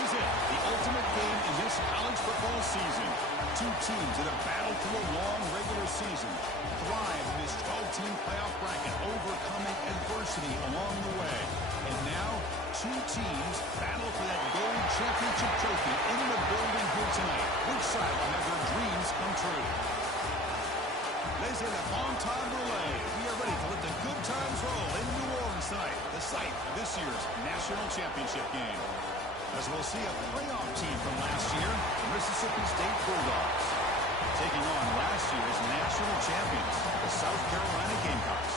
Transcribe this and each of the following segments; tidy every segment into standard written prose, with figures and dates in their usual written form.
is it, the ultimate game in this college football season. Two teams that have battled through a long regular season, thrive in this 12-team playoff bracket, overcoming adversity along the way. And now, two teams battle for that gold championship trophy in the building here tonight. Which side will have their dreams come true? Les Elephants relay. We are ready to let the good times roll in New Orleans tonight, the site of this year's national championship game. As we'll see a playoff team from last year, the Mississippi State Bulldogs, taking on last year's national champions, the South Carolina Gamecocks.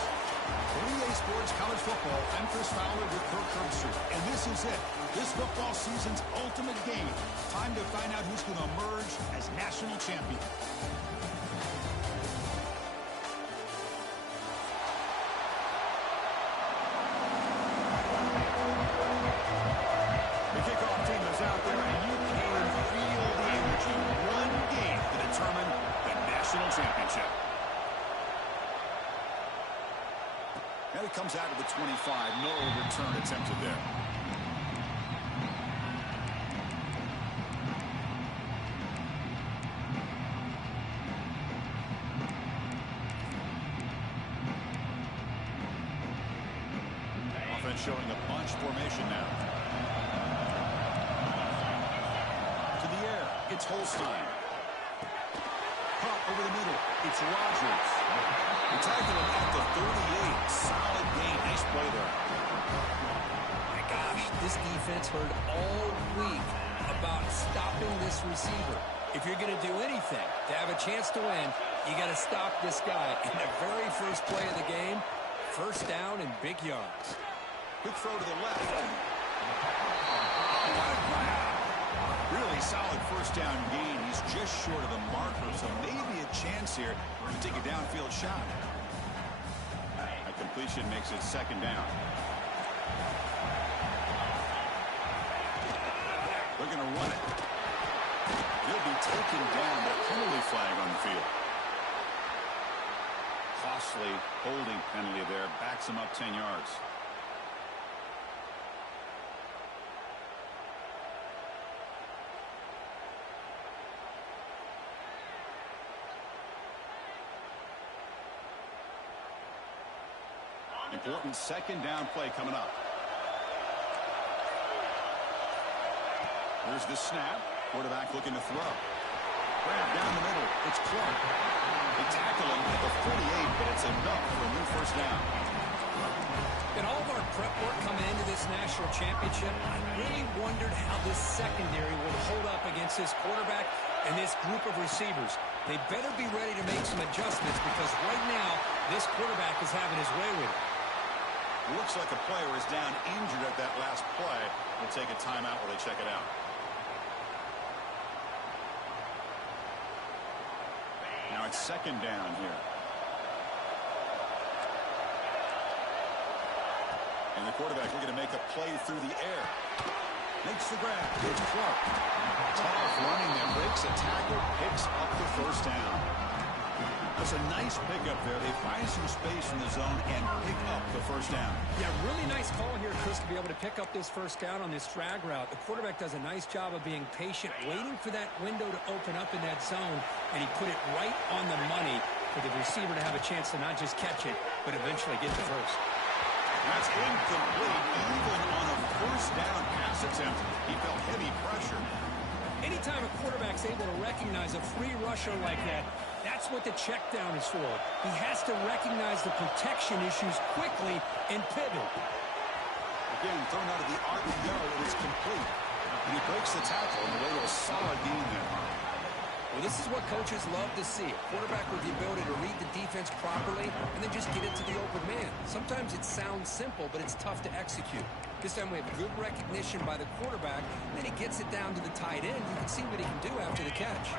For EA Sports College Football, I'm Chris Fowler with Kirk Herbstreit, and this is it. This football season's ultimate game. Time to find out who's going to emerge as national champion. Out there, and you can feel the energy. One game to determine the national championship. And it comes out of the 25. No return attempted there. Offense showing a bunch formation now. It's Holstein. Pump over the middle. It's Rogers. The tackle at the 38. Solid gain. Nice play there. My gosh, this defense heard all week about stopping this receiver. If you're going to do anything to have a chance to win, you got to stop this guy. In the very first play of the game, first down and big yards. Quick throw to the left. What a grab. Really solid first down gain. He's just short of the marker, so maybe a chance here to take a downfield shot. A completion makes it second down. They're going to run it. He'll be taken down. The penalty flag on the field. Costly holding penalty there. Backs him up 10 yards. Important second down play coming up. Here's the snap. Quarterback looking to throw. Grab down the middle. It's Clark. They tackle him at the 48, but it's enough for a new first down. In all of our prep work coming into this national championship, I really wondered how this secondary would hold up against this quarterback and this group of receivers. They better be ready to make some adjustments because right now, this quarterback is having his way with it. Looks like a player is down injured at that last play. We'll take a timeout while they check it out. Now it's second down here. And the quarterback looking to make a play through the air. Makes the grab. It's Clark. Tough running that breaks a tackle, picks up the first down. That's a nice pickup there. They find some space in the zone and pick up the first down. Yeah, really nice call here, Chris, to be able to pick up this first down on this drag route. The quarterback does a nice job of being patient, waiting for that window to open up in that zone, and he put it right on the money for the receiver to have a chance to not just catch it, but eventually get the first. That's incomplete. Even on a first down pass attempt, he felt heavy pressure. Anytime a quarterback's able to recognize a free rusher like that, that's what the check down is for. He has to recognize the protection issues quickly and pivot. Again, thrown out of the RPO, and it's complete. And he breaks the tackle and away to a solid gain there. Well, this is what coaches love to see. A quarterback with the ability to read the defense properly and then just get it to the open man. Sometimes it sounds simple, but it's tough to execute. This time we have good recognition by the quarterback, and then he gets it down to the tight end. You can see what he can do after the catch.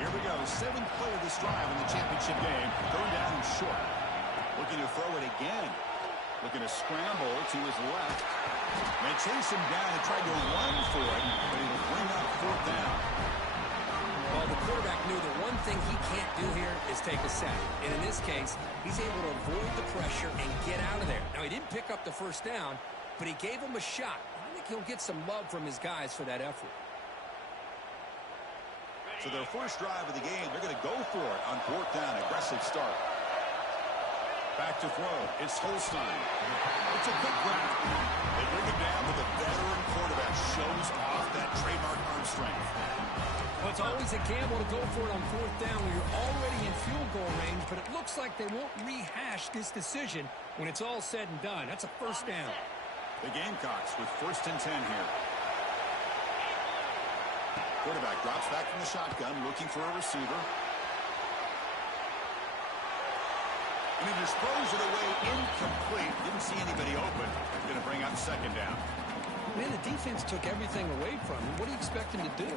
Here we go. Seventh play of this drive in the championship game. Third down and short. Looking to throw it again. Looking to scramble to his left. They chase him down and try to run for it, but it'll bring up fourth down. Well, the quarterback knew the one thing he can't do here is take a sack. And in this case, he's able to avoid the pressure and get out of there. Now, he didn't pick up the first down, but he gave him a shot. I think he'll get some love from his guys for that effort. So their first drive of the game, they're going to go for it on 4th down. Aggressive start. Back to throw. It's Holstein. It's a quick grab. They bring him down with a veteran quarterback. Shows off that trademark arm strength. Well, it's always a gamble to go for it on 4th down when you're already in field goal range, but it looks like they won't rehash this decision when it's all said and done. That's a first down. The Gamecocks with 1st and 10 here. Quarterback drops back from the shotgun, looking for a receiver. And he just throws it away incomplete. Didn't see anybody open. Going to bring up 2nd down. Man, the defense took everything away from him. What do you expect him to do?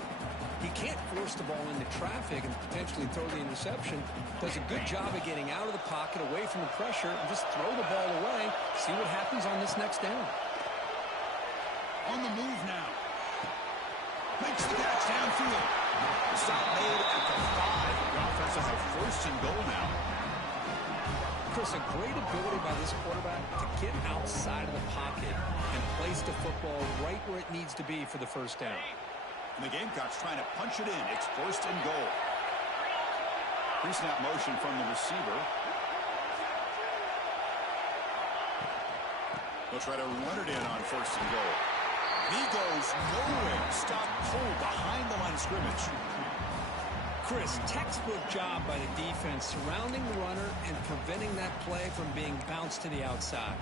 He can't force the ball into traffic and potentially throw the interception. Does a good job of getting out of the pocket, away from the pressure, and just throw the ball away. See what happens on this next down. On the move now. Makes the catch downfield. Stop made at the 5. The offense will have 1st and goal now. Chris, a great ability by this quarterback to get outside of the pocket and place the football right where it needs to be for the first down. And the Gamecocks trying to punch it in. It's 1st and goal. Pre-snap motion from the receiver. They'll try to run it in on 1st and goal. He goes nowhere. Stop cold behind the line of scrimmage. Chris, textbook job by the defense surrounding the runner and preventing that play from being bounced to the outside.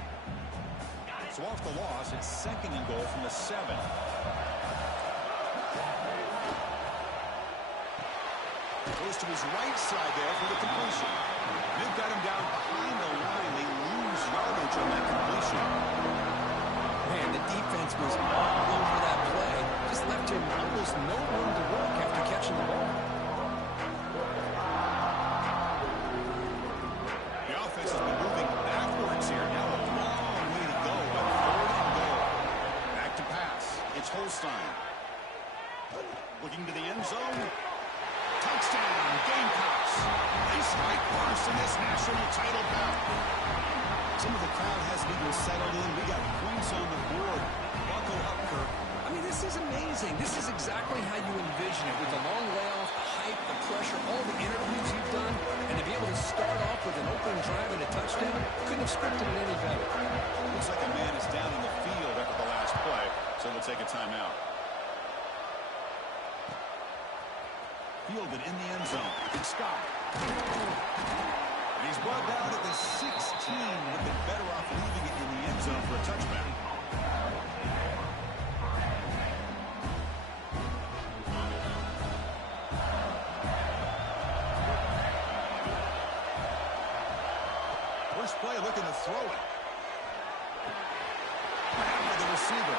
So off the loss, it's 2nd and goal from the 7. Goes to his right side there for the completion. They've got him down behind the line. They lose yardage on that completion. Man, the defense was all over that play. Just left him almost no room to work after catching the ball. The offense has been moving backwards here. Now a long way to go on 3rd and goal. Back to pass. It's Holstein. Looking to the end zone. Touchdown, Gamecocks. They strike first in this national title bout. Some of the crowd hasn't even settled in. We got points on the board. Buckle up, Kirk. I mean, this is amazing. This is exactly how you envision it, with the long layoff, the hype, the pressure, all the interviews you've done, and to be able to start off with an opening drive and a touchdown, couldn't have scripted it any better. Looks like a man is down in the field after the last play, so they'll take a timeout. Fielded in the end zone. It's Scott. And he's brought down at the 16. Would have been better off leaving it in the end zone for a touchback. First play looking to throw it. Down by the receiver.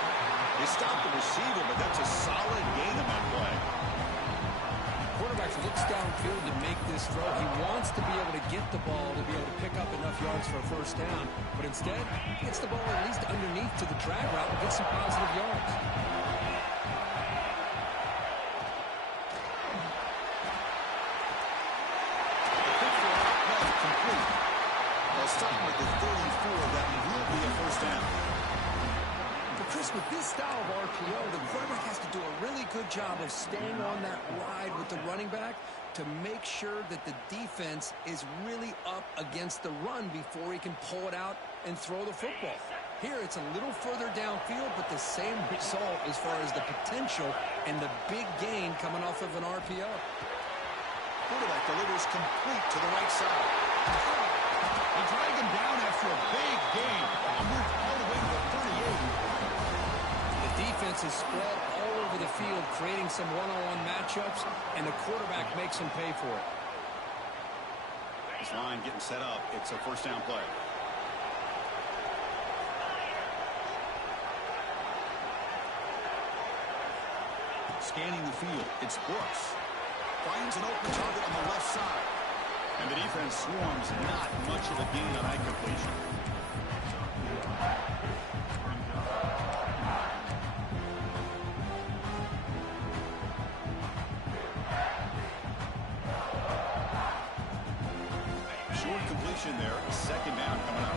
They stopped the receiver, but that's a solid gain in that play. Quarterback looks downfield to make this throw. He wants to be able to get the ball to be able to pick up enough yards for a first down. But instead, he gets the ball at least underneath to the drag route and gets some positive yards. Complete. Well, starting with the 34, that will be a first down. But Chris, with this style of RPO, the quarterback has to do a really good job of staying on that ride with the running back to make sure that the defense is really up against the run before he can pull it out and throw the football. Here, it's a little further downfield, but the same result as far as the potential and the big gain coming off of an RPO. Quarterback delivers complete to the right side. They drag him down after a big gain. He moved all the way to the 38. Defense is spread all over the field, creating some one-on-one matchups, and the quarterback makes them pay for it. This line getting set up. It's a first down play. Scanning the field. It's Brooks. Finds an open target on the left side. And the defense swarms. Not much of a gain on that completion. Short completion there. Second down coming up.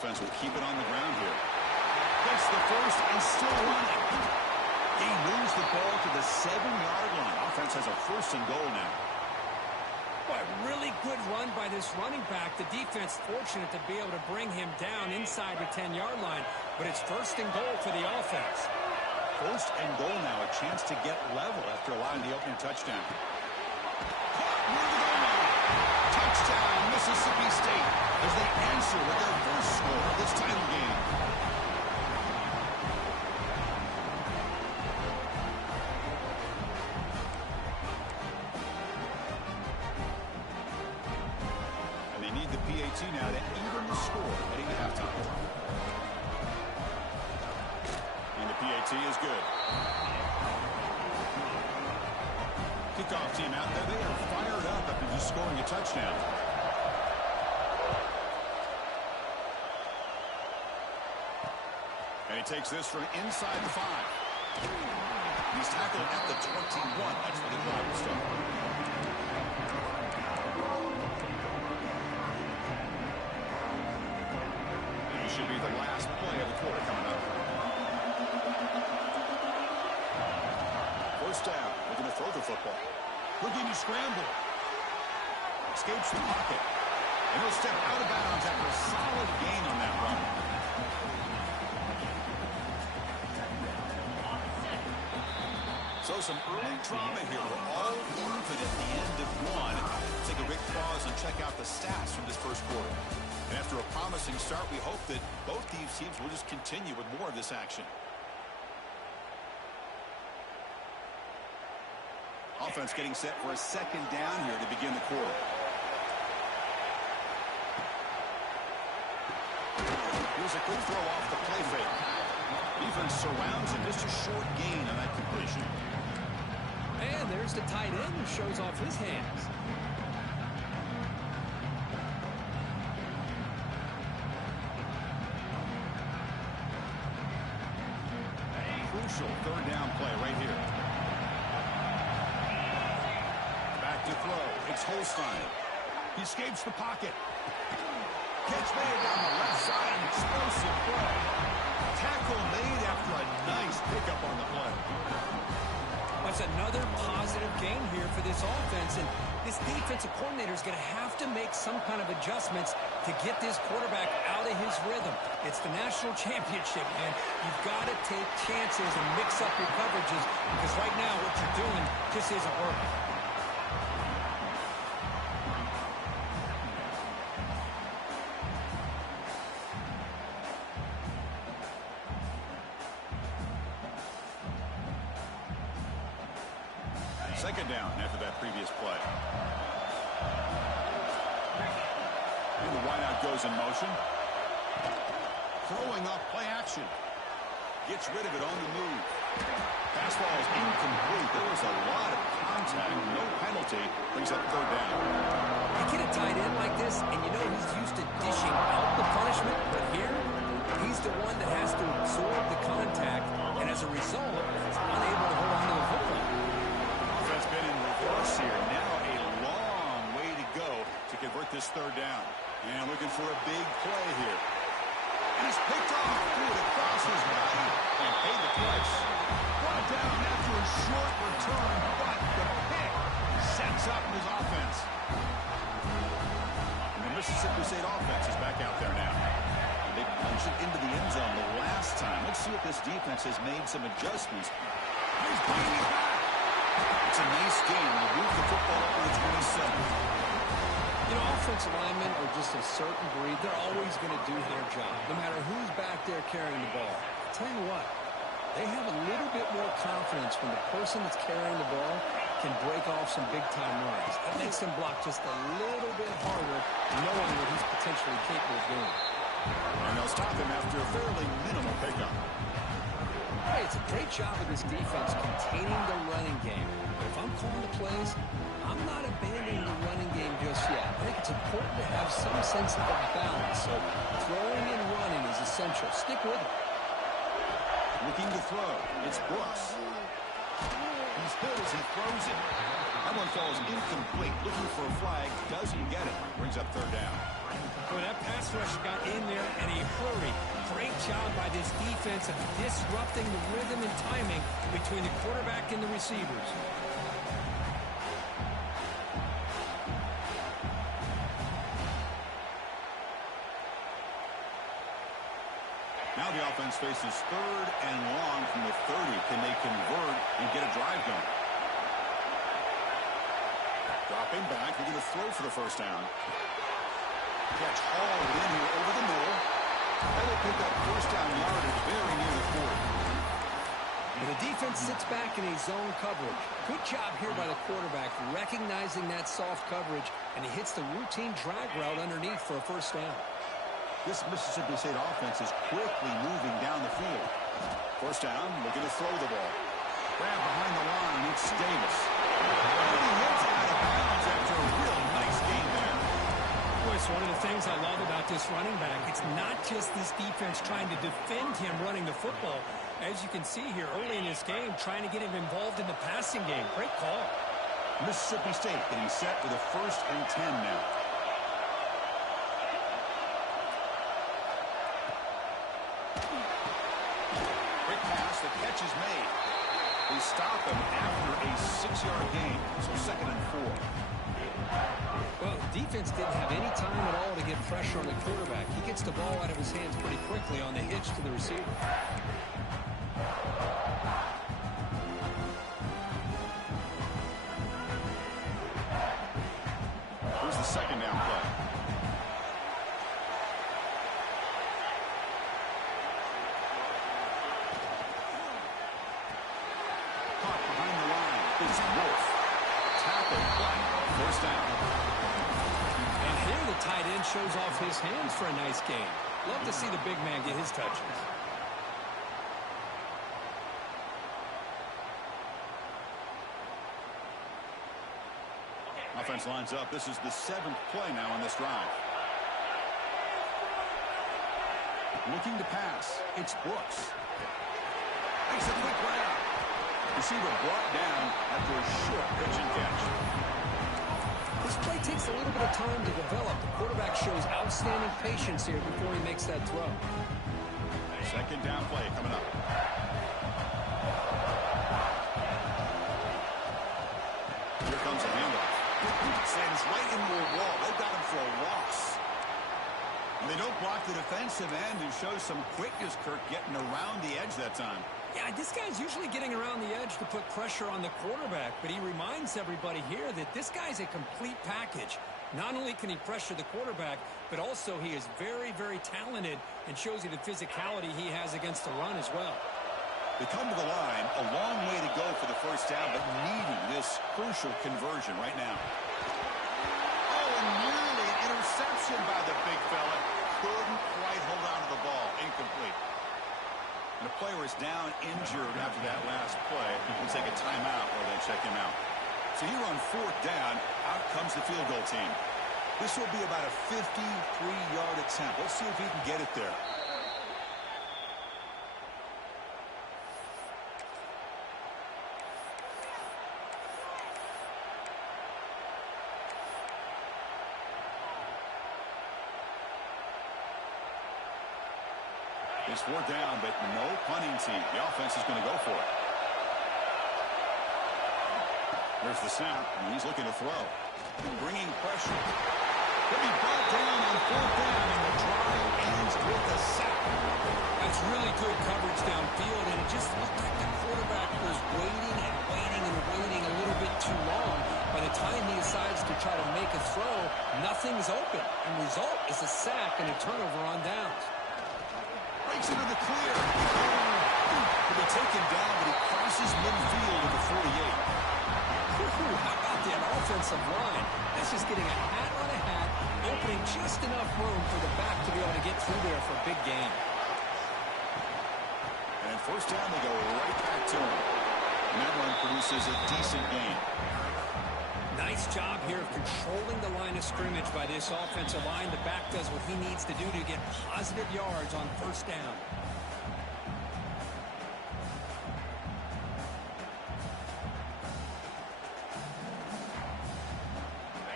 offense will keep it on the ground here. Gets the first and still running. He moves the ball to the 7-yard line. Offense has a first and goal now. Boy, really good run by this running back. The defense fortunate to be able to bring him down inside the 10-yard line, but it's first and goal for the offense. First and goal now, a chance to get level after allowing the opening touchdown. Caught near the goal line. Touchdown, Mississippi State, as they answer with their first score of this title game. And they need the PAT now to even the score heading to halftime. And the PAT is good. Kickoff team out there. They are fired up after just scoring a touchdown. And he takes this from inside the 5. He's tackled at the 21. That's where the drive will start. And it should be the last play of the quarter coming up. First down, looking to throw the football. Looking to scramble. Escapes the pocket. And he'll step out of bounds after a solid gain on that run. So some early drama here. We're all even at the end of one. Take a quick pause and check out the stats from this first quarter. And after a promising start, we hope that both these teams will just continue with more of this action. Offense getting set for a second down here to begin the quarter. Here's a quick throw off the play fake. Defense surrounds him. Just a short gain on that completion. And there's the tight end who shows off his hands. Crucial third down play right here. To throw. It's Holstein. He escapes the pocket. Catch made down the left side. An explosive play. Tackle made after a nice pickup on the play. That's another positive gain here for this offense, and this defensive coordinator is going to have to make some kind of adjustments to get this quarterback out of his rhythm. It's the national championship, man. You've got to take chances and mix up your coverages, because right now what you're doing just isn't working. Second down after that previous play. And the wideout goes in motion. Throwing off play action. Gets rid of it on the move. Pass ball is incomplete. There was a lot of contact. No penalty. Brings up third down. You get a tight end like this, and you know he's used to dishing out the punishment, but here, he's the one that has to absorb the contact, and as a result, he's unable to hold on to the football. Offense been in reverse here. Now a long way to go to convert this third down. And looking for a big play here. And it's picked off. Threw it across his body and paid the price. Brought down after a short return, but the pick sets up his offense. And the Mississippi State offense is back out there now. They punched it into the end zone the last time. Let's see if this defense has made some adjustments. He's bringing it back. It's a nice game. They move the football up to the 27. You know, offensive linemen are just a certain breed. They're always going to do their job, no matter who's back there carrying the ball. I'll tell you what, they have a little bit more confidence when the person that's carrying the ball can break off some big-time runs. That makes them block just a little bit harder, knowing what he's potentially capable of doing. And they'll stop him after a fairly minimal pickup. Hey, it's a great job of this defense containing the running game. But if I'm calling the plays, I'm not abandoning the running game just yet. I think it's important to have some sense of balance. So throwing and running is essential. Stick with it. Looking to throw. It's Brooks. He's hit as he throws it. That one falls incomplete. Looking for a flag. Doesn't get it. Brings up third down. Well, that pass rush got in there in a hurry. Great job by this defense of disrupting the rhythm and timing between the quarterback and the receivers. Now the offense faces third and long from the 30. Can they convert and get a drive going? Dropping back, looking to throw for the first down. Catch hauled in here over the middle. That'll pick up first down yardage very near the 40. The defense sits back in a zone coverage. Good job here by the quarterback recognizing that soft coverage, and he hits the routine drag route underneath for a first down. This Mississippi State offense is quickly moving down the field. First down, looking to throw the ball. Grab behind the line, it's Davis. And he hits out of bounds after a real nice game there. Boy, it's one of the things I love about this running back. It's not just this defense trying to defend him running the football. As you can see here early in this game, trying to get him involved in the passing game. Great call. Mississippi State getting set for the 1st and 10 now. Quick pass, the catch is made. They stop him after a 6-yard gain, so 2nd and 4. Well, defense didn't have any time at all to get pressure on the quarterback. He gets the ball out of his hands pretty quickly on the hitch to the receiver. Here's the 2nd down play. Caught behind the line is Wolf. Tackle by first down. And here the tight end shows off his hands for a nice game. Love to see the big man get his touches. Offense lines up. This is the 7th play now on this drive. Looking to pass. It's Brooks. Makes a quick grab. Receiver brought down after a short pitch and catch. This play takes a little bit of time to develop. The quarterback shows outstanding patience here before he makes that throw. 2nd down play coming up. Here comes a handoff. Sends right into a wall. They got him for a loss. And they don't block the defensive end and show some quickness, Kirk, getting around the edge that time. Yeah, this guy's usually getting around the edge to put pressure on the quarterback, but he reminds everybody here that this guy's a complete package. Not only can he pressure the quarterback, but also he is very, very talented and shows you the physicality he has against the run as well. They come to the line, a long way to go for the first down, but needing this crucial conversion right now. Oh, and nearly an interception by the big fella. Couldn't quite hold on to the ball. Incomplete. And the player is down injured after that last play. We'll take a timeout while they check him out. So here on 4th down, out comes the field goal team. This will be about a 53-yard attempt. Let's see if he can get it there. It's 4th down, but no punting team. The offense is going to go for it. There's the snap, and he's looking to throw. Bringing pressure. He'll be brought down on 4th down, and the drive ends with a sack. That's really good coverage downfield, and it just looked like the quarterback was waiting and waiting and waiting a little bit too long. By the time he decides to try to make a throw, nothing's open. And result is a sack and a turnover on downs. Breaks into the clear. He'll be taken down, but he crosses midfield at the 48. How about that offensive line? That's just getting a hat on a hat, opening just enough room for the back to be able to get through there for a big gain. And first down, they go right back to him. And that run produces a decent gain. Nice job here of controlling the line of scrimmage by this offensive line. The back does what he needs to do to get positive yards on first down.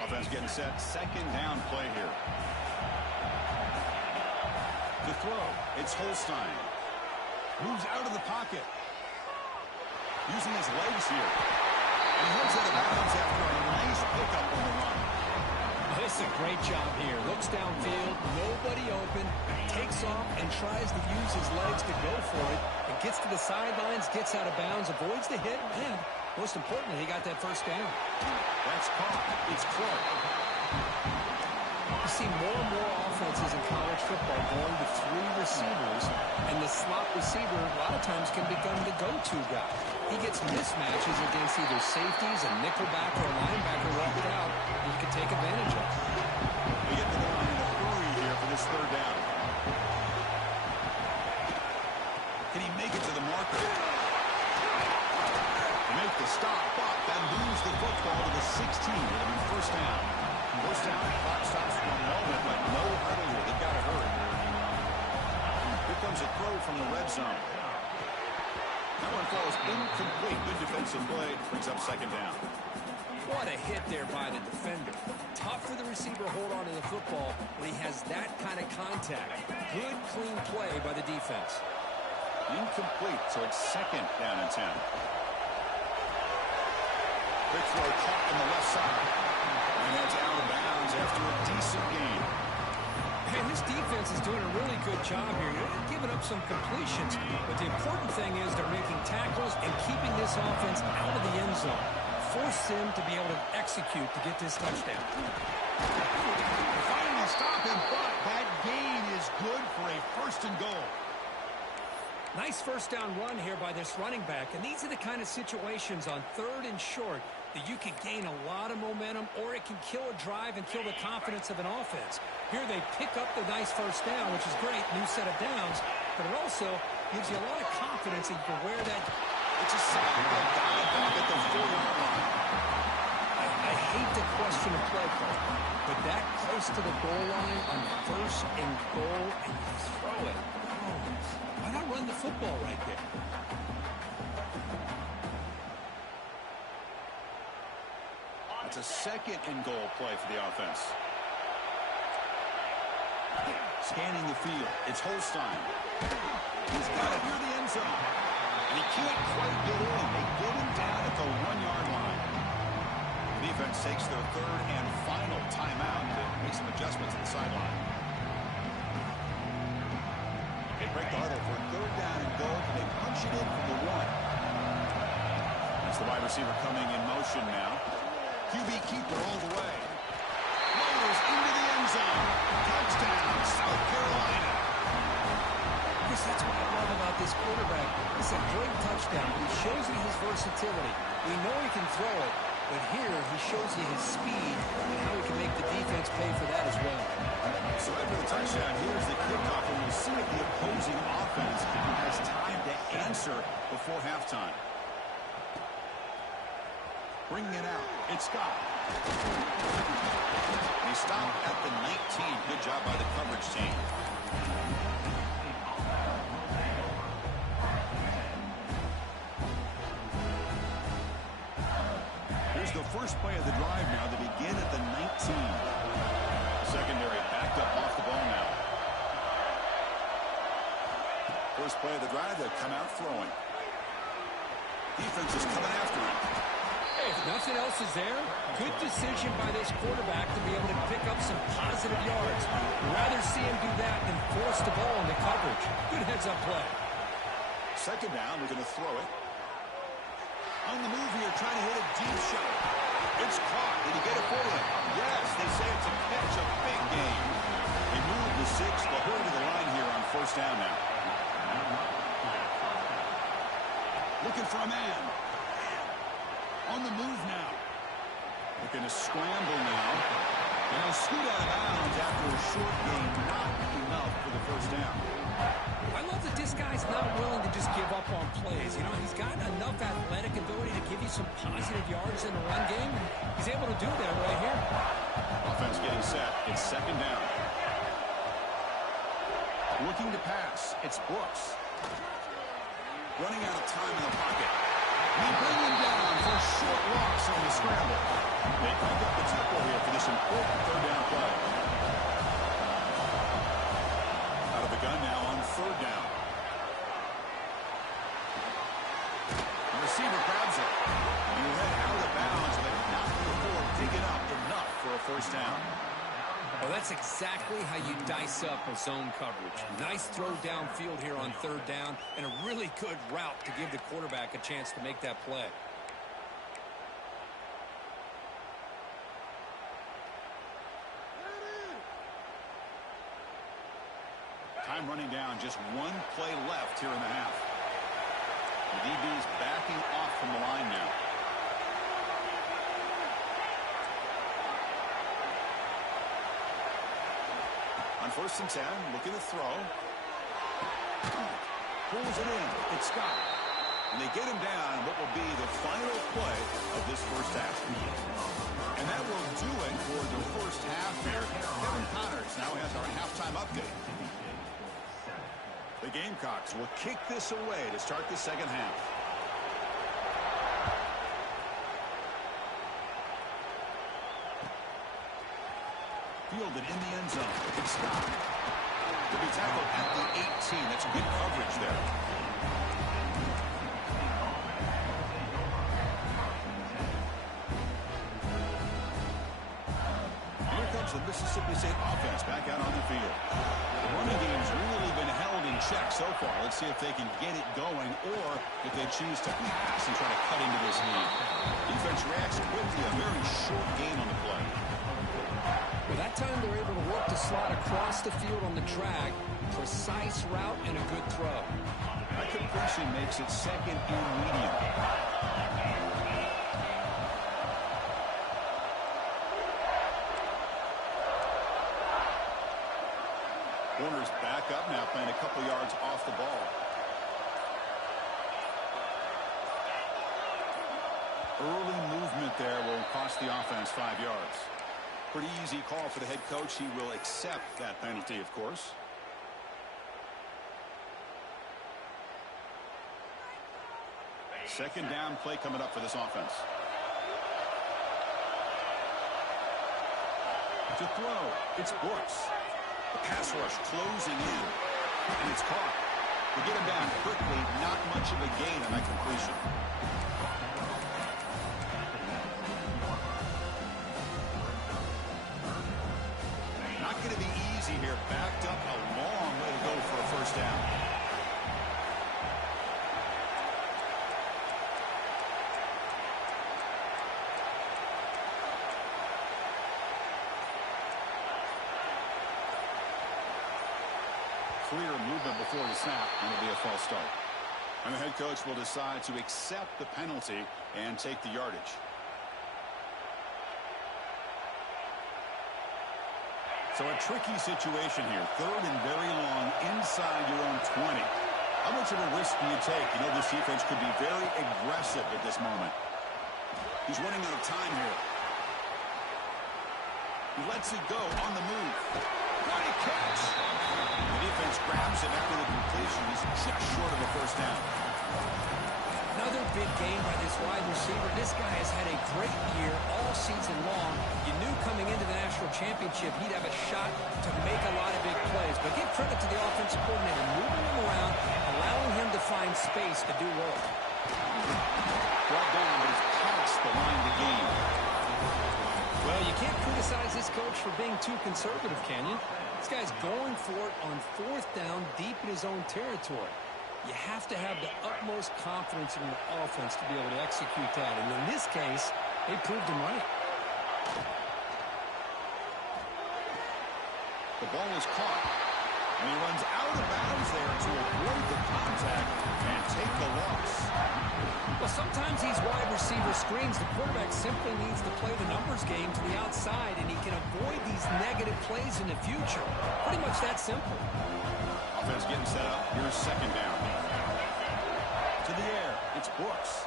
Offense getting set. Second down play here. The throw. It's Holstein. Moves out of the pocket. Using his legs here. And he heads out of bounds after a nice pickup on the run. This is a great job here. Looks downfield, nobody open, takes off and tries to use his legs to go for it, and gets to the sidelines, gets out of bounds, avoids the hit, and most importantly, he got that first down. That's caught. It's Clark. You see more and more offenses in college football going to 3 receivers, and the slot receiver a lot of times can become the go-to guy. He gets mismatches against either safeties, a nickelback, or a linebacker walked out, and he can take advantage of it. We get to the line in a hurry here for this third down. Can he make it to the marker? Make the stop, but that moves the football to the 16. It'll be first down. First down, clock stops for a moment, but no huddle here. They've got to hurry. Here comes a throw from the red zone. That one falls incomplete. Good defensive play. Brings up second down. What a hit there by the defender. Tough for the receiver to hold on to the football when he has that kind of contact. Good, clean play by the defense. Incomplete, so it's second down and 10. Quick throw caught on the left side. And that's out of bounds after a decent gain. And this defense is doing a really good job here. They're giving up some completions, but the important thing is they're making tackles and keeping this offense out of the end zone. Force them to be able to execute to get this touchdown. Finally stop him, but that gain is good for a first and goal. Nice first down run here by this running back, and these are the kind of situations on 3rd and short that you can gain a lot of momentum, or it can kill a drive and kill the confidence of an offense. Here they pick up the nice first down, which is great, new set of downs, but it also gives you a lot of confidence in where that... It's a sack. Got it back at the 4-yard line. I hate to question a play call, but that close to the goal line on 1st and goal, and you throw it. Why not run the football right there? It's a second and goal play for the offense. Scanning the field. It's Holstein. He's got it near the end zone. And he can't quite get in. They get him down at the 1-yard line. The defense takes their 3rd and final timeout to make some adjustments at the sideline. They break the huddle for 3rd down and goal. They punch it in from the 1. That's the wide receiver coming in motion now. QB keeper all the way. Motors into the end zone. Touchdown, South Carolina. Chris, that's what I love about this quarterback. It's a great touchdown, but he shows you his versatility. We know he can throw it, but here he shows you his speed and how he can make the defense pay for that as well. So after the touchdown, here's the kickoff, and we'll see if the opposing offense has time to answer before halftime. Bringing it out, it's Scott. He stopped at the 19. Good job by the coverage team. Here's the first play of the drive now to begin at the 19. Secondary backed up off the ball now. First play of the drive, they come out throwing. Defense is coming after him. If nothing else is there, good decision by this quarterback to be able to pick up some positive yards. Rather see him do that than force the ball into coverage. Good heads-up play. Second down, they're going to throw it. On the move here, trying to hit a deep shot. It's caught. Did he get it for him? Yes, they say it's a catch, a big gain. They move the 6, but hurry to the line here on first down now. Looking for a man. On the move now. Looking to scramble now. And he'll scoot out of bounds after a short gain. Not enough for the first down. I love that this guy's not willing to just give up on plays. You know, he's got enough athletic ability to give you some positive yards in the run game. And he's able to do that right here. Offense getting set. It's second down. Looking to pass. It's Brooks. Running out of time in the pocket. They bring him down for a short loss on the scramble. They pick up the tempo here for the important third down play. Out of the gun now on third down. The receiver grabs it. He went out of bounds, but not before digging up enough for a first down. Well, that's exactly how you dice up a zone coverage. Nice throw downfield here on third down, and a really good route to give the quarterback a chance to make that play. Time running down, just one play left here in the half. The DB's backing off from the line now. On 1st and 10, looking to throw. Pulls it in. It's Scott. And they get him down what will be the final play of this first half. And that will do it for the first half here. Kevin Connors now has our halftime update. The Gamecocks will kick this away to start the second half. Fielded in the end zone. It's Scott. To be tackled at the 18. That's good coverage there. Here comes the Mississippi State offense back out on the field. The running game's really been held in check so far. Let's see if they can get it going or if they choose to pass and try to cut into this lead. Defense reacts quickly. A very short gain on the play. Well, that time they're able to work the slot across the field on the drag. Precise route and a good throw. That completion makes it second and medium. Corner's back up now, playing a couple yards off the ball. Early movement there will cost the offense 5 yards. Pretty easy call for the head coach. He will accept that penalty, of course. Second down play coming up for this offense. To throw, it's Brooks. The pass rush closing in, and it's caught. They get him down quickly, not much of a gain on that completion. Not going to be easy here. Backed up a long way to go for a first down. Clear movement before the snap, and it'll be a false start. And the head coach will decide to accept the penalty and take the yardage. So a tricky situation here. Third and very long inside your own 20. How much of a risk do you take? You know this defense could be very aggressive at this moment. He's running out of time here. He lets it go on the move. Great catch! The defense grabs him after the completion. He's just short of a first down. Another big game by this wide receiver. This guy has had a great year all season long. You knew coming into the national championship he'd have a shot to make a lot of big plays. But give credit to the offensive coordinator, moving him around, allowing him to find space to do work. Brought down, but he's past the line of the game. Well, you can't criticize this coach for being too conservative, can you? This guy's going for it on fourth down deep in his own territory. You have to have the utmost confidence in your offense to be able to execute that. And in this case, they proved him right. The ball is caught. And he runs out of bounds there to avoid the contact and take the loss. Well, sometimes these wide receiver screens, the quarterback simply needs to play the numbers game to the outside, and he can avoid these negative plays in the future. Pretty much that simple. Offense getting set up. Here's second down. To the air. It's Brooks.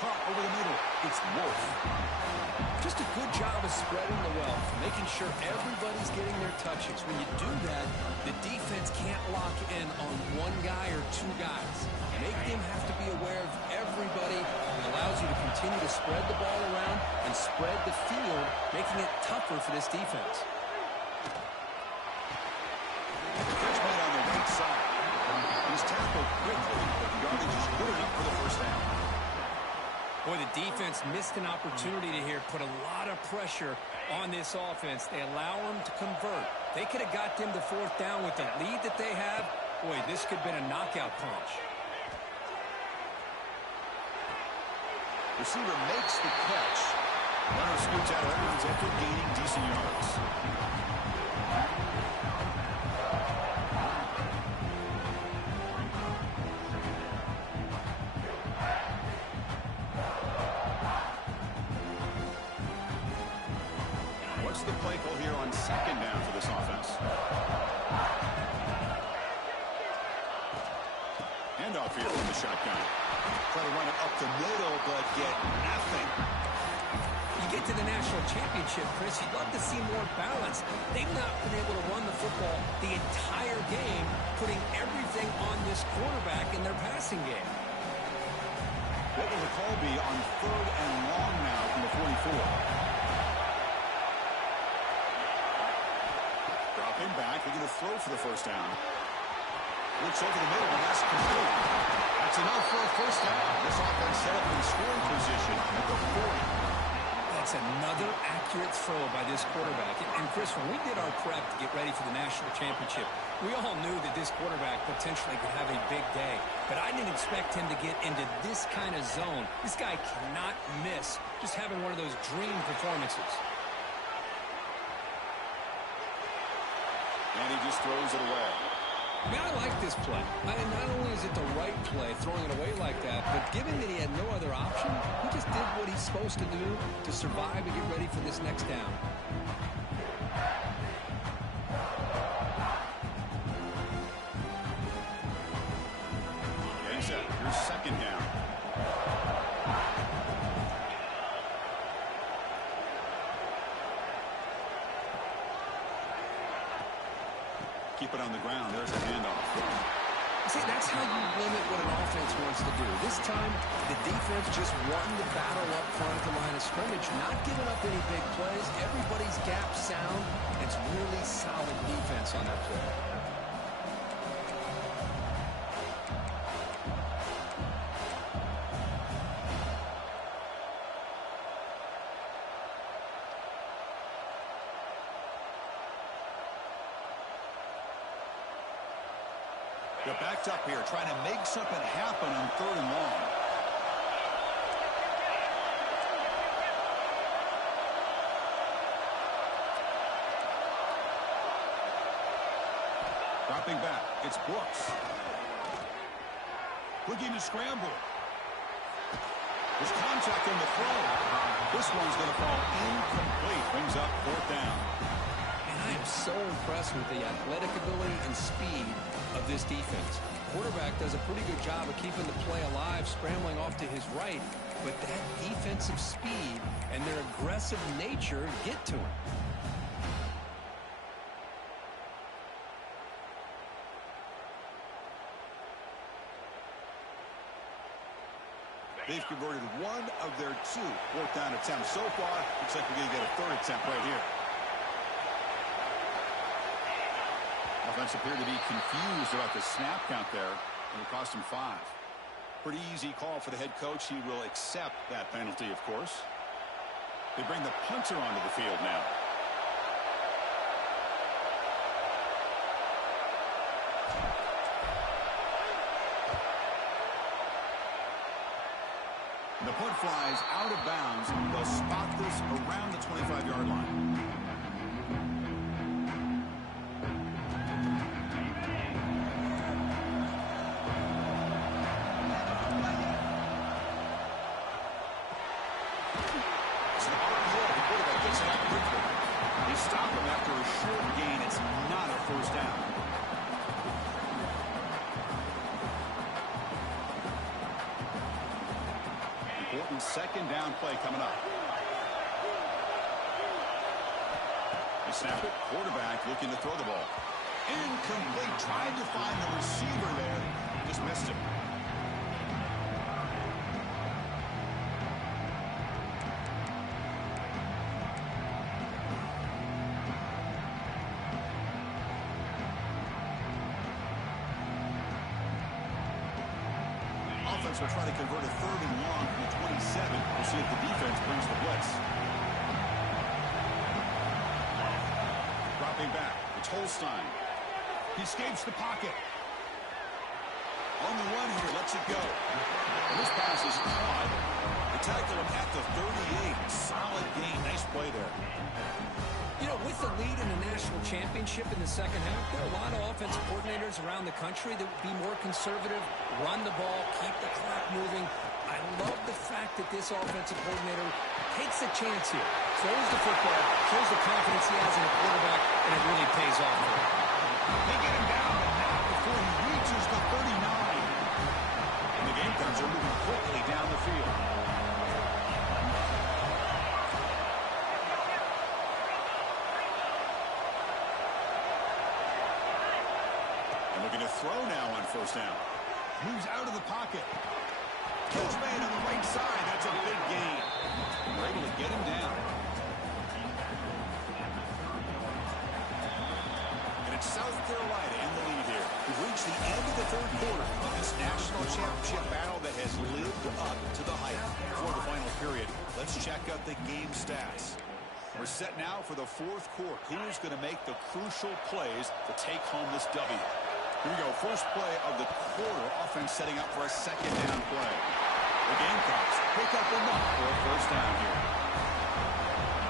Caught over the middle. It's Wolf. Just a good job of spreading the wealth, making sure everybody's getting their touches. When you do that, the defense can't lock in on one guy or two guys. Make them have to be aware of everybody. It allows you to continue to spread the ball around and spread spread the field, making it tougher for this defense. Catch made on the right side. He's tackled quickly, but the yardage is good enough for the first down. Boy, the defense missed an opportunity to here put a lot of pressure on this offense. They allow them to convert. They could have got them to fourth down with the lead that they have. Boy, this could have been a knockout punch. Receiver makes the catch. Runner scoots out of bounds after gaining decent yards. What's the play call here on second down for this offense? Handoff here from the shotgun. Try to run it up the middle, but get nothing. You get to the national championship, Chris, you'd love to see more balance. They've not been able to run the football the entire game, putting everything on this quarterback in their passing game. What will the call be on third and long now from the 44? Dropping back, they're going to throw for the first down. Looks over the middle, and that's complete. That's enough for a first down. This offense set up in scoring position at the 40. That's another accurate throw by this quarterback. And Chris, when we did our prep to get ready for the national championship, we all knew that this quarterback potentially could have a big day. But I didn't expect him to get into this kind of zone. This guy cannot miss just having one of those dream performances. And he just throws it away. Man, I like this play. Not only is it the right play, throwing it away like that, but given that he had no other option, he just did what he's supposed to do to survive and get ready for this next down. Getting set. Here's second down. Keep it on the ground. There's a handoff. See, that's how you limit what an offense wants to do. This time, the defense just won the battle up front at the line of scrimmage, not giving up any big plays. Everybody's gap sound. It's really solid defense on that play. They're backed up here, trying to make something happen on third and long. Dropping back, it's Brooks. Looking to scramble. There's contact on the throw. This one's going to fall incomplete. Brings up fourth down. And I am so impressed with the athletic ability and speed of this defense. Quarterback does a pretty good job of keeping the play alive, scrambling off to his right, but that defensive speed and their aggressive nature get to him. They've converted one of their two fourth down attempts so far. Looks like we're going to get a third attempt right here. Offense appeared to be confused about the snap count there, and it cost him 5. Pretty easy call for the head coach. He will accept that penalty, of course. They bring the punter onto the field now. The punt flies out of bounds. They'll spot this around the 25-yard line. Stop him after a short gain. It's not a first down. Important second down play coming up. They snap it. Quarterback looking to throw the ball. Incomplete. Tried to find the receiver there. Just missed him. offense will try to convert a 3rd and long from the 27. We'll see if the defense brings the blitz. Dropping back, it's Holstein. He escapes the pocket. On the run here, lets it go. And this pass is caught. The tackle him at the 38. Solid gain. Nice play there. You know, with the lead in the national championship in the second half, there are a lot of offensive coordinators around the country that would be more conservative, run the ball, keep the clock moving. I love the fact that this offensive coordinator takes a chance here, throws the football, shows the confidence he has in a quarterback, and it really pays off for him. They get him down, but not before he reaches the 39. And the Gamecocks are moving quickly down the field. Looking to throw now on 1st down. Moves out of the pocket. Catch made on the right side. That's a big gain. We're able to get him down. And it's South Carolina in the lead here. We've reached the end of the 3rd quarter of this national championship battle that has lived up to the hype. For the final period, let's check out the game stats. We're set now for the 4th quarter. Who's going to make the crucial plays to take home this W? Here we go. First play of the quarter. Offense setting up for a 2nd down play. The Gamecocks pick up enough for a 1st down here.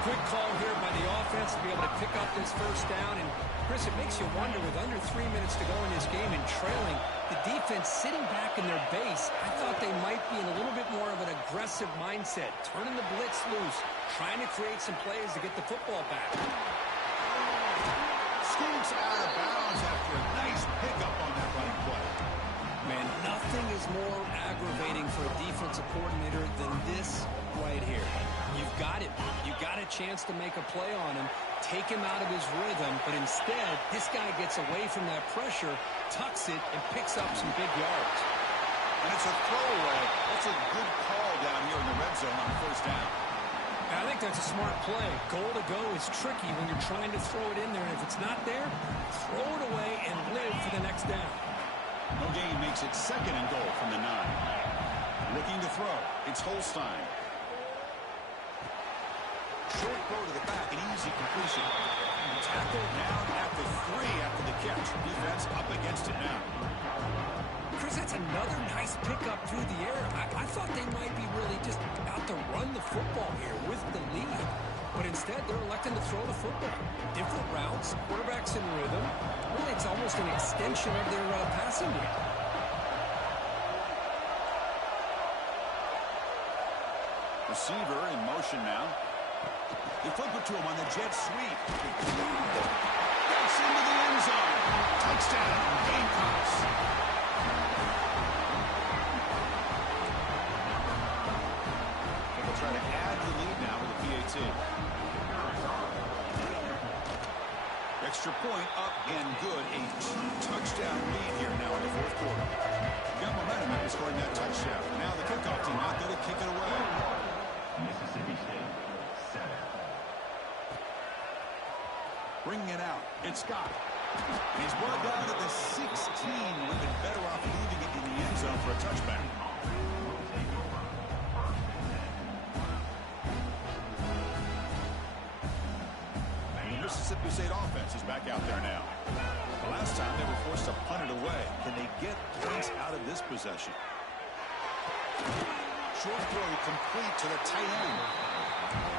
Quick call here by the offense to be able to pick up this 1st down. And, Chris, it makes you wonder, with under 3 minutes to go in this game and trailing, the defense sitting back in their base, I thought they might be in a little bit more of an aggressive mindset, turning the blitz loose, trying to create some plays to get the football back. Scoots out of bounds after a nice pickup on that running play. Man, nothing is more aggravating for a defensive coordinator than this right here. You've got it. You got a chance to make a play on him, take him out of his rhythm, but instead, this guy gets away from that pressure, tucks it, and picks up some big yards. And it's a throwaway. That's a good call down here in the red zone on 1st down. I think that's a smart play. Goal to go is tricky when you're trying to throw it in there, and if it's not there, throw it away and live for the next down. No gain makes it 2nd and goal from the 9. Looking to throw. It's Holstein. Short throw to the back, an easy completion. Tackled down at the 3 after the catch. Defense up against it now. Chris, that's another nice pickup through the air. I thought they might be really just out to run the football here with the lead. But instead, they're electing to throw the football. Different routes, quarterbacks in rhythm. Really, it's almost an extension of their passing game. Receiver in motion now. They flip it to him on the jet sweep. Gets into the end zone. Touchdown, Gamecocks. They'll try to add to the lead now with the PAT. Extra point up and good. A 2-touchdown lead here now in the 4th quarter. Got momentum after scoring that touchdown. Now the kickoff team out there to kick it away. Mississippi State, 7. Bringing it out. It's Scott. And he's brought down to the 16. Would have been better off leaving it in the end zone for a touchback. The Mississippi State offense is back out there now. The last time they were forced to punt it away. Can they get points out of this possession? Short throw complete to the tight end.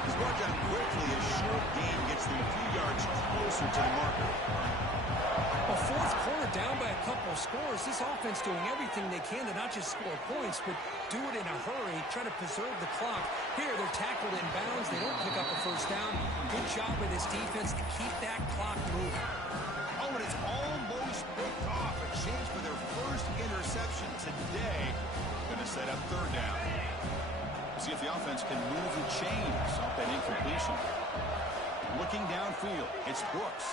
He's brought down quickly. A short gain gets them a few yards closer to the marker. Well, 4th quarter down by a couple of scores. This offense doing everything they can to not just score points, but do it in a hurry, try to preserve the clock. Here, they're tackled in bounds. They don't pick up a 1st down. Good job by this defense to keep that clock moving. Oh, and it's almost picked off. A chance for their first interception today. Going to set up 3rd down. See if the offense can move the chains off that incompletion. Looking downfield, it's Brooks.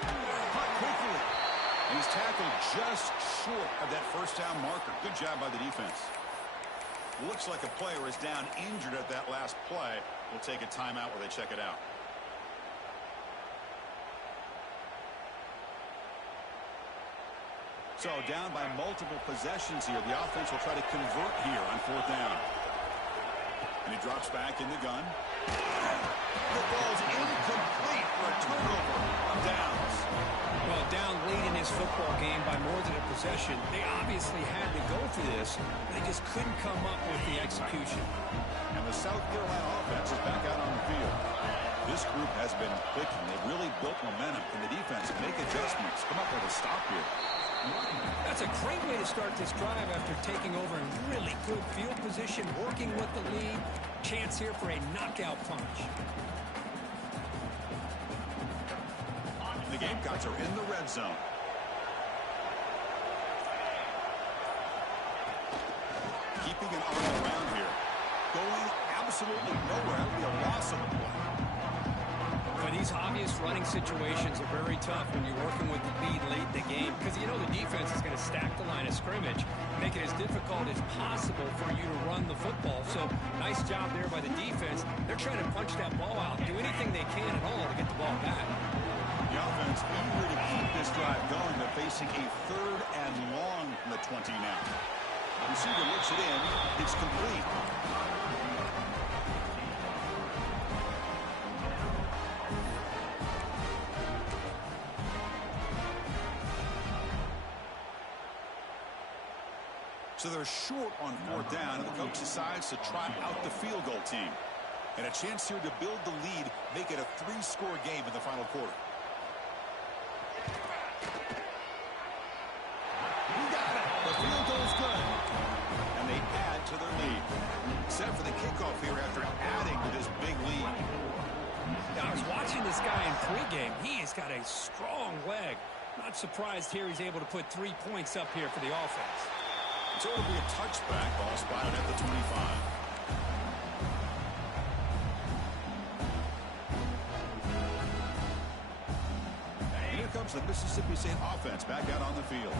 Caught quickly. And he's tackled just short of that 1st down marker. Good job by the defense. Looks like a player is down injured at that last play. We'll take a timeout where they check it out. So down by multiple possessions here. The offense will try to convert here on 4th down. And he drops back in the gun. The ball's incomplete for a turnover on downs. Well, down late in this football game by more than a possession, they obviously had to go for this, but they just couldn't come up with the execution. And the South Carolina offense is back out on the field. This group has been clicking. They've really built momentum. Can the defense make adjustments? Come up with a stop here. That's a great way to start this drive after taking over in really good field position, working with the lead. Chance here for a knockout punch. The Gamecocks are in the red zone. Keeping an arm around here. Going absolutely nowhere. That'll be a loss on the play. But these obvious running situations are very tough when you're working with the lead late in the game because you know the defense is going to stack the line of scrimmage, make it as difficult as possible for you to run the football. So nice job there by the defense. They're trying to punch that ball out, do anything they can at all to get the ball back. The offense eager to keep this drive going. They're facing a 3rd and long from the 20 now. The receiver looks it in. It's complete. So they're short on 4th down, and the coach decides to trot out the field goal team. And a chance here to build the lead, make it a 3-score game in the final quarter. He got it. The field goal's good. And they add to their lead. Set for the kickoff here after adding to this big lead. Now, I was watching this guy in pregame. He has got a strong leg. Not surprised here he's able to put 3 points up here for the offense. So it'll be a touchback. Ball spotted at the 25. And here comes the Mississippi State offense back out on the field.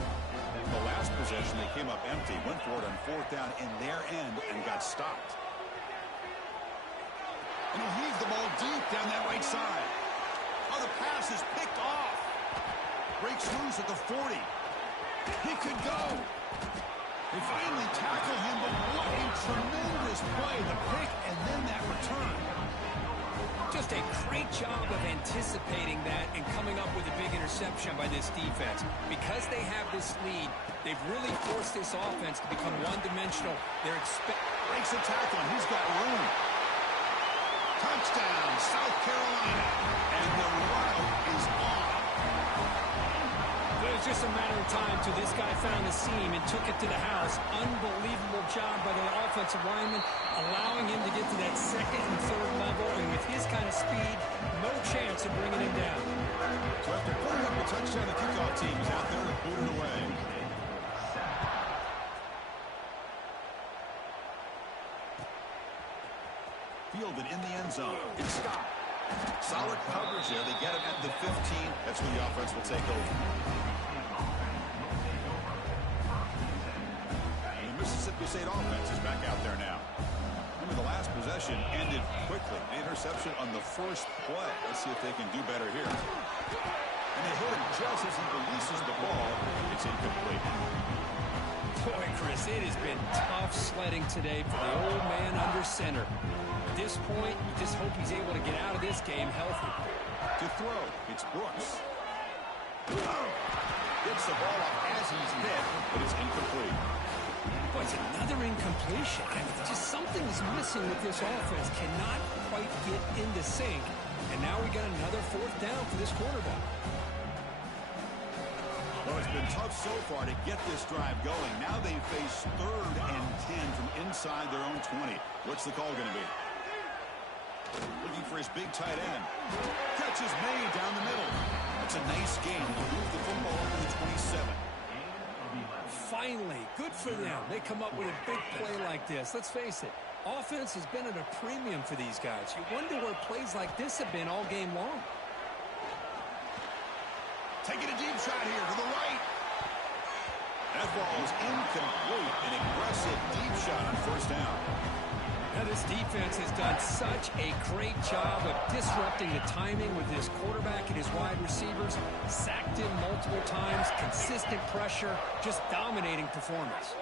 The last possession, they came up empty, went for it on 4th down in their end and got stopped. And he'll heave the ball deep down that right side. Oh, the pass is picked off. Breaks loose at the 40. He could go. They finally tackle him, but what a tremendous play. The pick and then that return. Just a great job of anticipating that and coming up with a big interception by this defense. Because they have this lead, they've really forced this offense to become one-dimensional. Breaks a tackle, and he's got room. Touchdown, South Carolina. And the route is on. It was just a matter of time till this guy found the seam and took it to the house. Unbelievable job by the offensive lineman, allowing him to get to that 2nd and 3rd level. And with his kind of speed, no chance of bringing him down. So after putting up a touchdown, the kickoff team is out there to put it away. Fielded in the end zone. It's Scott. Solid coverage there. They get him at the 15. That's when the offense will take over. And the Mississippi State offense is back out there now. Remember, the last possession ended quickly. The interception on the first play. Let's see if they can do better here. And they hit him just as he releases the ball. It's incomplete. Boy, Chris, it has been tough sledding today for the old man under center. At this point, you just hope he's able to get out of this game healthy. To throw, it's Brooks. Gets the ball off as he's hit, but it's incomplete. Boy, it's another incompletion. Just something is missing with this offense. Cannot quite get into sync. And now we got another 4th down for this quarterback. Well, it's been tough so far to get this drive going. Now they face 3rd and 10 from inside their own 20. What's the call going to be? Looking for his big tight end. Catch is made down the middle. That's a nice game. They'll move the football over to the 27. Finally, good for them. They come up with a big play like this. Let's face it, offense has been at a premium for these guys. You wonder where plays like this have been all game long. Taking a deep shot here to the right. That ball is incomplete. An aggressive deep shot on 1st down. Now, this defense has done such a great job of disrupting the timing with his quarterback and his wide receivers. Sacked him multiple times, consistent pressure, just dominating performance.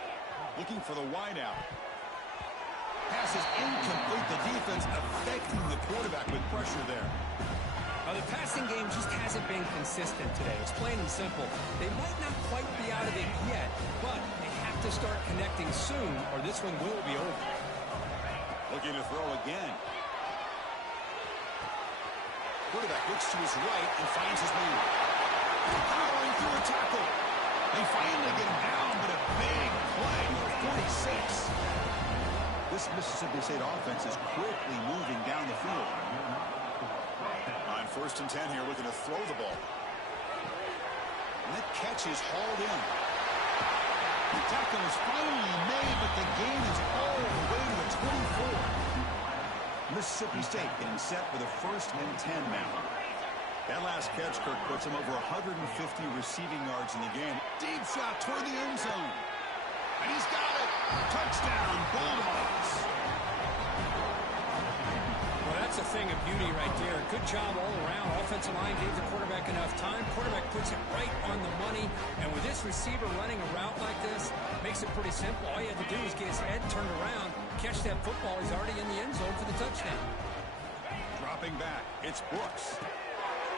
Looking for the wideout. Pass is incomplete. The defense affecting the quarterback with pressure there. The passing game just hasn't been consistent today. It's plain and simple. They might not quite be out of it yet, but they have to start connecting soon or this one will be over. Looking to throw again. Quarterback looks to his right and finds his man. Powering through a tackle. They finally get him down, but a big play for 46. This Mississippi State offense is quickly moving down the field. On 1st and 10 here, looking to throw the ball. And that catch is hauled in. The tackle is finally made, but the gain is all the way to the 24. Mississippi State getting set for the 1st and 10 now. That last catch, Kirk, puts him over 150 receiving yards in the game. Deep shot toward the end zone. And he's got it. Touchdown, Bulldogs. Well, that's a thing of beauty right there. Good job all around. Offensive line gave the quarterback enough time. Quarterback puts it right on the money. And with this receiver running a route like this, makes it pretty simple. All you have to do is get his head turned around, catch that football. He's already in the end zone for the touchdown. Dropping back. It's Brooks.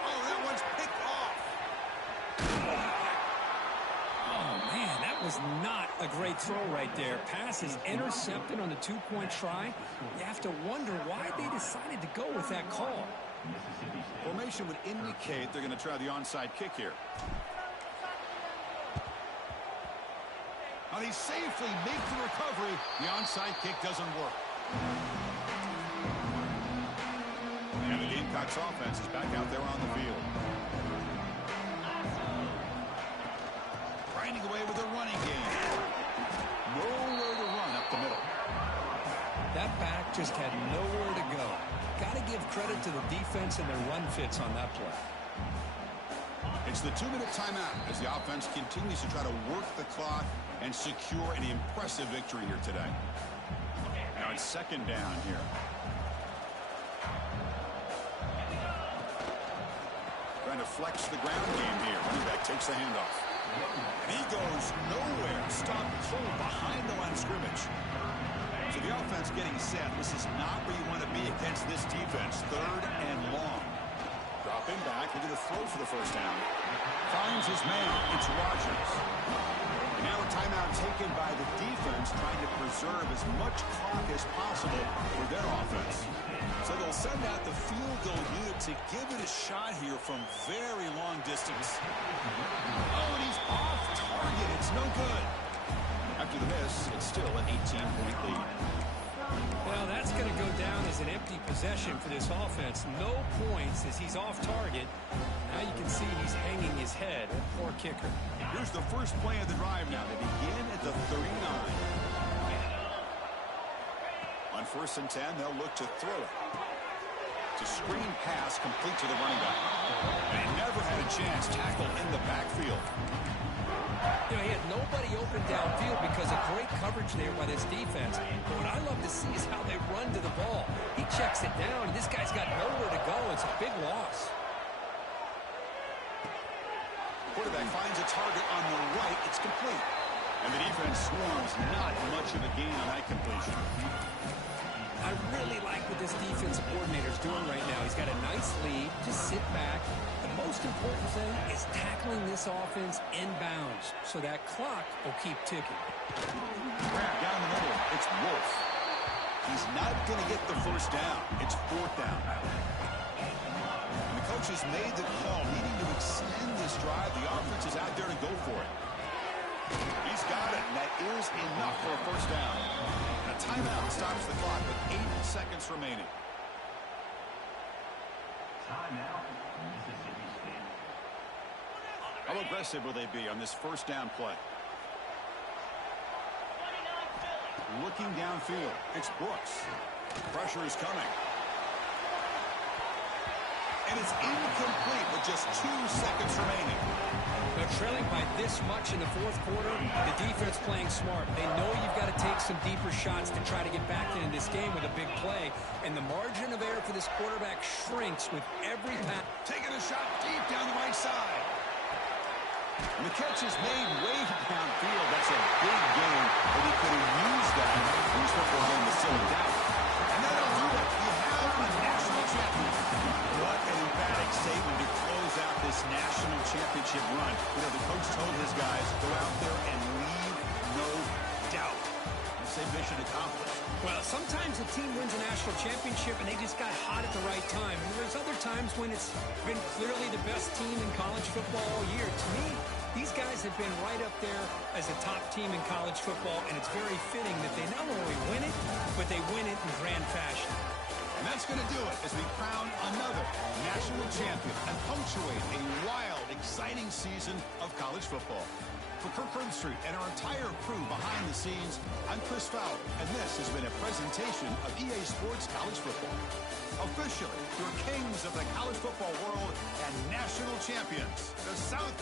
Oh, that one's picked off. Oh, man, that was not a great throw right there. Pass is intercepted on the two-point try. You have to wonder why they decided to go with that call. Formation would indicate they're going to try the onside kick here. Now they safely make the recovery. The onside kick doesn't work. And the Gamecocks offense is back out there on the field. Grinding away with a running game. Nowhere to run up the middle. That back just had nowhere to go. Got to give credit to the defense and their run fits on that play. It's the 2-minute timeout as the offense continues to try to work the clock and secure an impressive victory here today. Now it's 2nd down here. Trying to flex the ground game here. Running back takes the handoff. And he goes nowhere. Stopped cold behind the line of scrimmage. So the offense getting set. This is not where you want to be against this defense. 3rd and long. Dropping back. Looking to throw for the 1st down. Finds his man. It's Rogers. And now a timeout taken by the defense, trying to preserve as much clock as possible for their offense. So they'll send out the field goal unit to give it a shot here from very long distance. Oh, and he's off target. It's no good. After the miss, it's still an 18-point lead. Well, that's going to go down as an empty possession for this offense. No points as he's off target. Now you can see he's hanging his head. Poor kicker. Here's the first play of the drive now. They begin at the 39. On 1st and 10, they'll look to throw it. It's a screen pass complete to the running back. And he never had a chance. Tackle in the backfield. You know, he had nobody open downfield because of great coverage there by this defense. But what I love to see is how they run to the ball. He checks it down, and this guy's got nowhere to go. It's a big loss. Quarterback finds a target on the right. It's complete. And the defense swarms. Not much of a gain on that completion. I really like what this defensive coordinator's doing right now. He's got a nice lead. Just sit back. The most important thing is tackling this offense inbounds so that clock will keep ticking. Down the middle, it's Wolf. He's not going to get the 1st down. It's 4th down. And the coaches made the call, needing to extend this drive. The offense is out there to go for it. He's got it, and that is enough for a 1st down. And a timeout stops the clock with 8 seconds remaining. Timeout, Mississippi State. How aggressive will they be on this 1st down play? Looking downfield, it's Brooks. Pressure is coming. And it's incomplete with just 2 seconds remaining. They're trailing by this much in the fourth quarter. The defense playing smart. They know you've got to take some deeper shots to try to get back into this game with a big play. And the margin of error for this quarterback shrinks with every pass. Taking a shot deep down the right side. And the catch is made way downfield. That's a big game, but he could have used that in his football game to slow him down. And that'll do it. You have a national champion. What an emphatic statement to close out this national championship run. You know, the coach told his guys, go out there and leave no doubt. And say mission accomplished. Well, sometimes a team wins a national championship and they just got hot at the right time. And there's other times when it's been clearly the best team in college football all year. To me, these guys have been right up there as a top team in college football, and it's very fitting that they not only win it, but they win it in grand fashion. And that's going to do it as we crown another national champion and punctuate a wild, exciting season of college football. For Kirk Herbstreit and our entire crew behind the scenes, I'm Chris Fowler, and this has been a presentation of EA Sports College Football. Officially, your kings of the college football world and national champions, the South